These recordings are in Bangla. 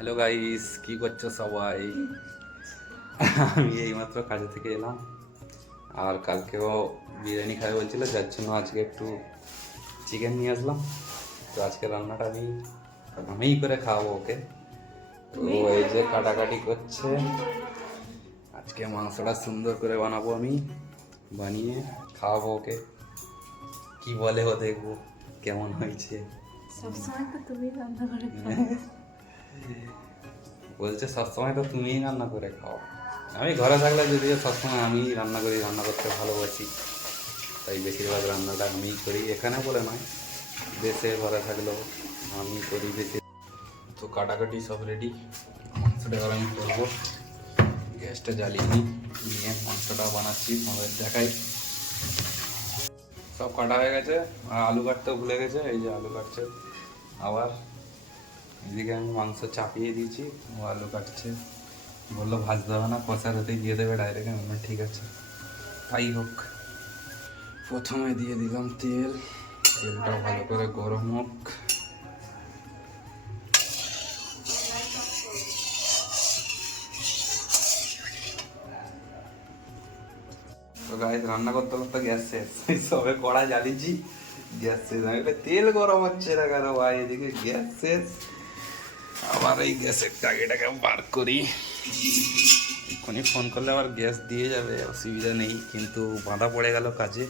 হ্যালো গাইস, কি করছো সবাই? আমি এইমাত্র কাজে থেকে এলাম। আর কালকেও বিরিয়ানি খাবে বলছিল, যার জন্য আজকে একটু চিকেন নিয়ে আসলাম। তো আজকে রান্নাটা আমিই করে খাওয়াবো ওকে। তো এই যে কাটাকাটি করছে। আজকে মাংসটা সুন্দর করে বানাবো, আমি বানিয়ে খাওয়াবো ওকে। কি বলে ও, দেখবো কেমন হয়েছে। সবসময় তো তুমি রান্না করে বলছে সবসময় তো তুমিই রান্না করে খাও। আমি ঘরে থাকলে যদিও সবসময় আমি রান্না করি, রান্না করতে ভালোবাসি, তাই বেশিরভাগ রান্নাটা আমিই করি। এখানে বলে নয়, দেশে ঘরে থাকলেও আমি করি বেশি। তো কাটাকাটি সব রেডি, মাংসটা এবার আমি করবো। গ্যাসটা জ্বালিয়ে নিয়ে মাংসটা বানাচ্ছি, আমাদের দেখাই। সব কাটা হয়ে গেছে, আর আলু কাটতেও ভুলে গেছে। এই যে আলু কাটছে আবার। এদিকে আমি মাংস চাপিয়ে দিয়েছি, ও আলু কাটছে। বললো ভাজতে হবে না, কষার হতেই দিয়ে দেবে ডাইরেক্ট। আমি বললাম ঠিক আছে, তাই হোক। প্রথমে দিয়ে দিলাম তেল, তেলটা ভালো করে গরম হোক। তো গাইস, রান্না করতে করতে গ্যাস শেষ। সবে কড়া জ্বালিয়েছি, গ্যাস শেষ। আমি বলি, তেল গরম হচ্ছে না কেন ভাই? এদিকে গ্যাস শেষ। আবার এই গ্যাসের টাকিটাকে বার করি। এক্ষুনি ফোন করলে আবার গ্যাস দিয়ে যাবে, অসুবিধা নেই। কিন্তু বাঁধা পড়ে গেল কাজে।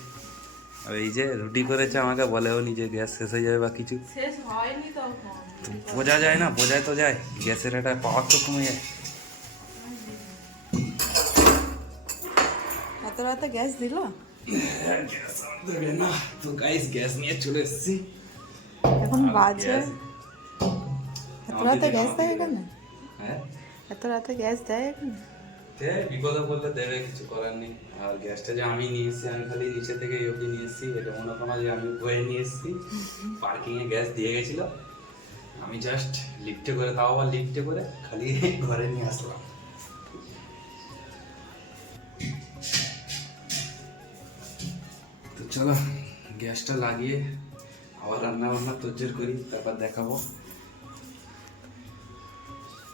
আর এই যে রুটি করেছে, আমাকে বলেও নি যে গ্যাস শেষ হয়ে যাবে বা কিছু। শেষ হয়নি তখন। তো বোঝা যায় না, বোঝায় তো যায়, গ্যাসের একটা পাওয়ার তো কমে যায়। এত রাতে গ্যাস দিল? গ্যাস আর দেবে না। তো গাইস, গ্যাস নিয়ে চলে এসেছি। এখন আর বাজে গ্যাস এত রাতে গ্যাস দেয় এখানে? হ্যাঁ, এত রাতে গ্যাস দেয় এখানে? বিপদে বললে দেবে, কিছু করার নেই। আর গ্যাসটা যে আমি নিয়ে এসেছি, আমি খালি নিচে থেকে এই অবধি নিয়ে এসেছি। এটা মনে করো যে আমি বয়ে নিয়ে এসেছি। পার্কিংয়ে গ্যাস দিয়ে গেছিল, আমি জাস্ট লিফটে করে, তাও আবার লিফটে করে খালি ঘরে নিয়ে আসলাম। তো চলো, গ্যাসটা লাগিয়ে আবার রান্না বান্না তোজোর করি, তারপর দেখাবো।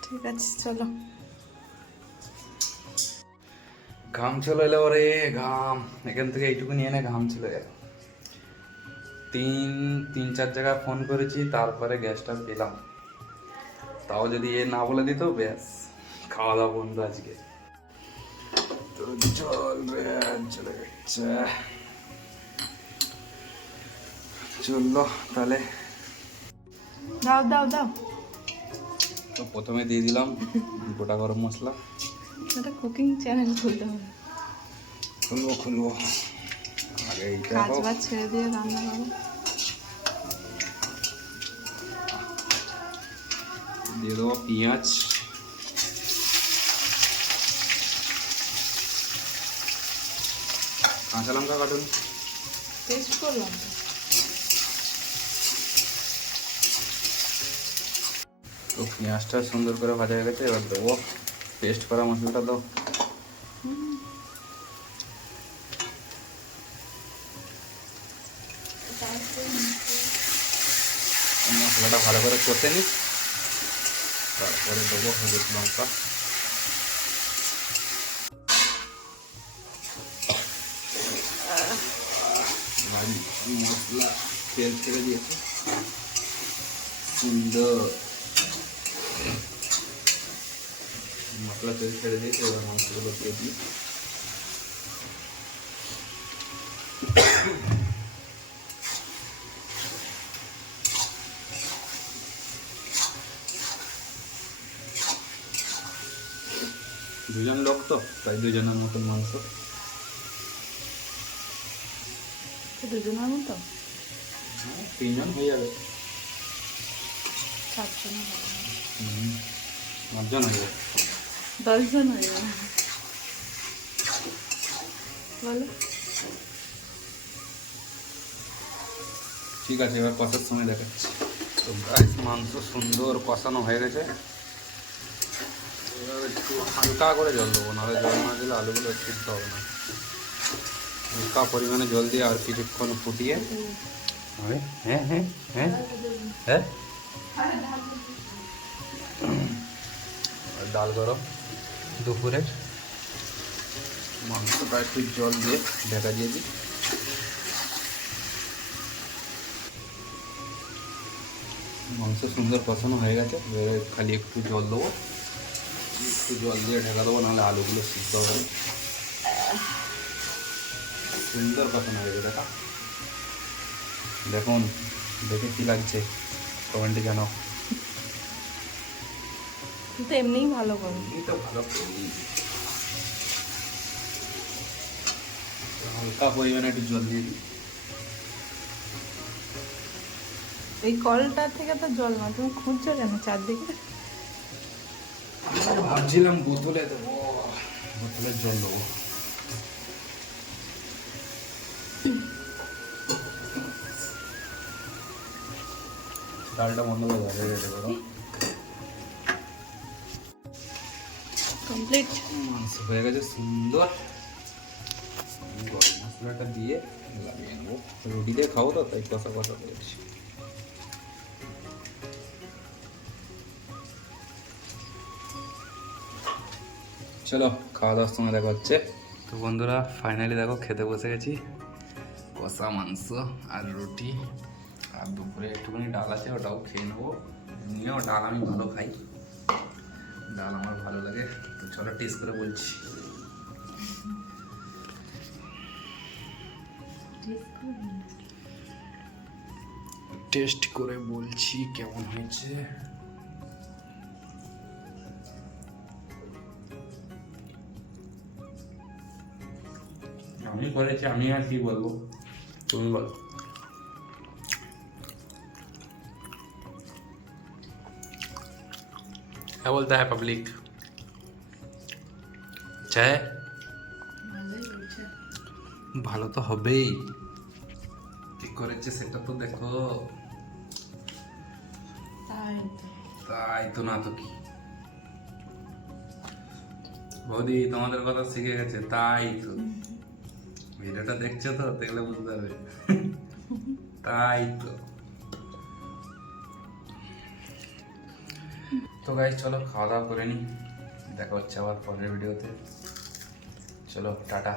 ঠিক আছে, চলো। ঘাম চলে এলো রে, ঘাম। এখান থেকে এইটুকু নিয়ে নে, ঘাম চলে গেল। তিন চার জায়গায় ফোন করেছি, তারপরে গ্যাসটা পেলাম। তাও যদি এ না বলে দিত, ব্যাস খাওয়া দাওয়া বন্ধ আজকে। তো চল রে, চলে যাচ্ছে। চললো তাহলে। দাও দাও দাও। তো প্রথমে দিয়ে দিলাম গোটা গরম মশলা। একটা কুকিং চ্যানেল খুলতে হবে। খুলবো আগে এইটা কাজ হোক। বাজ ছেড়ে দিয়ে রান্না করো। দিয়ে দেবো পেঁয়াজ, কাঁচা লঙ্কা কাটুন। টেস্ট করলাম তো। তো পেঁয়াজটা সুন্দর করে ভাজা হয়ে গেছে, এবার দেবো পেস্ট করা মশলাটা। দাও। মশলাটা ভালো করে কষে নিই, তারপরে দেবো হলুদ লঙ্কা। মশলা তেল ছেড়ে দিয়েছে সুন্দর, মশলা তেল ছেড়ে দিয়েছে। এবার মাংসগুলো দিয়ে দিই। দুজন লোক তো, তাই দুজনের মতন মাংস। দুজনের মতো? তিনজন হয়ে যাবে। 7 জন? 5 জন হয়ে যাবে। 10 জন হয়ে যাবে। বলো। ঠিক আছে, এবার কষার সময় দেখাচ্ছি। তো গাইস, মাংস সুন্দর কষানো হয়ে গেছে। এবার একটু হালকা করে জল দেবো, নাহলে জল না দিলে আলুগুলো সিদ্ধ হবে না। হালকা পরিমাণে জল দিয়ে আর কিছুক্ষণ ফুটিয়ে হ্যাঁ হ্যাঁ হ্যাঁ হ্যাঁ ডাল গরম দুপুরের। মাংসটা একটু জল দিয়ে ঢাকা দিয়ে দিই। মাংস সুন্দর কষানো হয়ে গেছে, এবারে খালি একটু জল দেবো, একটু জল দিয়ে ঢাকা দেবো, নাহলে আলুগুলো সিদ্ধ হবে। সুন্দর কষানো হয়ে গেছে, দেখা দেখুন, দেখে কী লাগছে কমেন্টে জানাও। তুই তো এমনিই ভালো করবি। এই তো ভালো করি। হালকা পরিমাণে একটু জল দিয়ে দিই। এই কলটা থেকে তো জল না, তুমি খুঁজছো কেন চারদিকে? ভাবছিলাম বোতলে দেবো, বোতলে জল দেবো। ডালটা বন্ধ করে দেওয়া হয়ে গেছে গরম। কমপ্লিট। মাংস হয়ে গেছে সুন্দর। গরম মশলাটা দিয়ে লাগিয়ে নেবো, রুটি দিয়ে খাবো তো, তাই কষা কষা করেছি। চলো খাওয়া দাওয়ার সময় দেখা হচ্ছে। তো বন্ধুরা ফাইনালি দেখো খেতে বসে গেছি, কষা মাংস আর রুটি, আর দুপুরে একটুখানি ডাল আছে, ওটাও খেয়ে নেবো। নিয়েও ডাল আমি ভালো খাই, ডাল আমার ভালো লাগে। তো চলো টেস্ট করে বলছি। টেস্ট করে বলছি কেমন হয়েছে। আমি করেছি, আমি আর কি বলবো, তুমি বলো। क्या बोलता है पब्लिक? চায় ভালো তো হবেই, কি করেছে সেটা তো দেখো। তাই তো, না তো কি বৌদি তোমাদের কথা শিখে গেছে, তাই তো। ভিডিওটা দেখছো তো, দেখলে বুঝতে পারবে। তাই তো। তো গাইস চলো খাওয়া দাওয়া করে নিই, দেখা হচ্ছে আবার পরের ভিডিওতে। চলো টাটা।